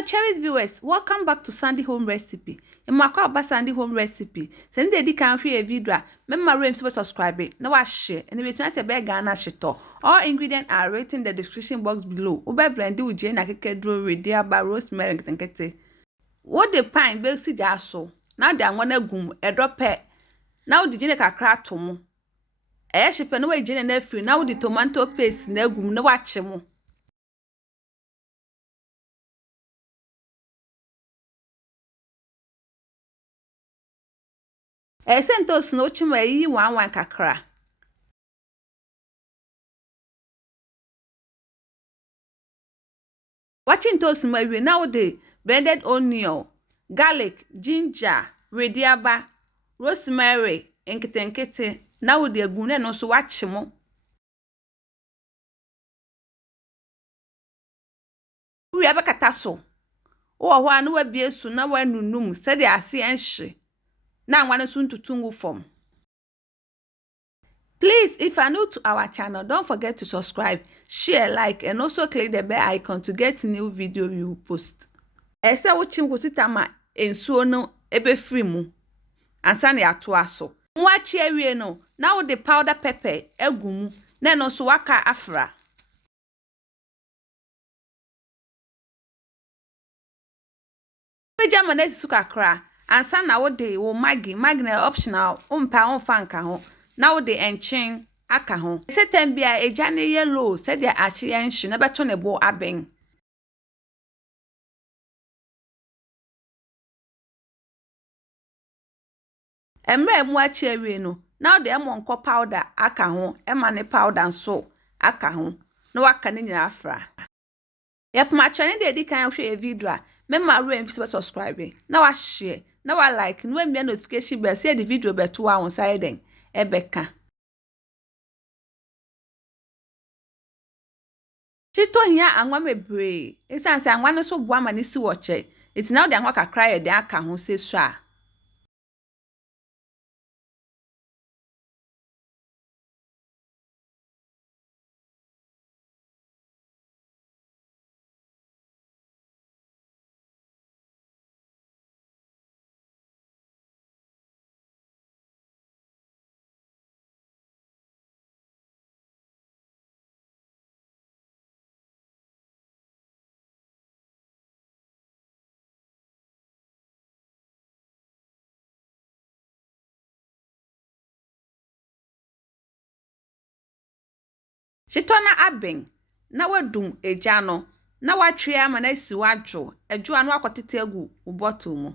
Hello cherished viewers, welcome back to Sandy Home Recipe. Mwakwa ba Sandy Home Recipe. Send the can free a video. Remember to subscribe. No wa share. And if you want to be Ghana Shito, all ingredients are written in the description box below. Ube blend with Jane Akekedro Wede by Rosemary and what the pine bake si so. Now they wanna gum a drop it. Now the Jane kakra tomu. Eh she pen away Jane and nephew. Now the tomato paste ne gum no watch mo. Sento snow chima yi wan kakra. Watching toast maybe now the blended onion, garlic, ginger, rediaba, rosemary, nkete now the gune no so watch mo. We have a catasso. Oh, one will be a sooner when you num, said the asi and she. Now one soon to tungu form. Please, if you are new to our channel, don't forget to subscribe, share, like, and also click the bell icon to get new video we will post. Ese watching kusitama ensuo no ebe free mu. Ansa na ato aso. Nwachi ewie no, now the powder pepper egu mu, na no so waka afra. Meja manesi suka kra, ansa na wo de wo Maggi na optional, umpa onfa nka ho. Now the enchin aka ho. Setem bia eja ne yellow said the achi enchi na beto ne bo aben. Emre mu achi ewie no. Now the emonko powder aka ho, emane powder so aka ho. No waka ne nyina afra. Yep ma channel dey di kan hwe e video a, memma ro emfi subscribe. Na wa share, na wa like, no emia notification bell say the video beto wa on side den. Ebeka Shito hiya anwa mebre esan se anwa no so boa ma ni si wo che eti na wo de anwa kakra ye de aka ho se so a Shito na aben na wadum eja no na watwe ama na si wadwo adwo anu akotete agu ubottle mu.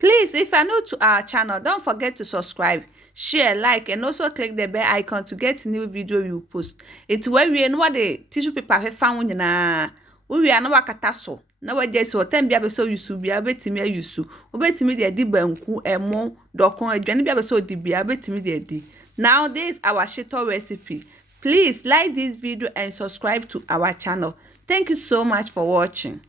Please, if you are new to our channel, don't forget to subscribe, share, like, and also click the bell icon to get new video we will post. It's where we know the tissue paper we found na we are no wakata so. Na we just so tem bia be so yusu bia betimi ayusu. Obetimi de di banku emo dokon adwane bia be so di bia betimi de di. Now this is our Shito recipe. Please like this video and subscribe to our channel. Thank you so much for watching.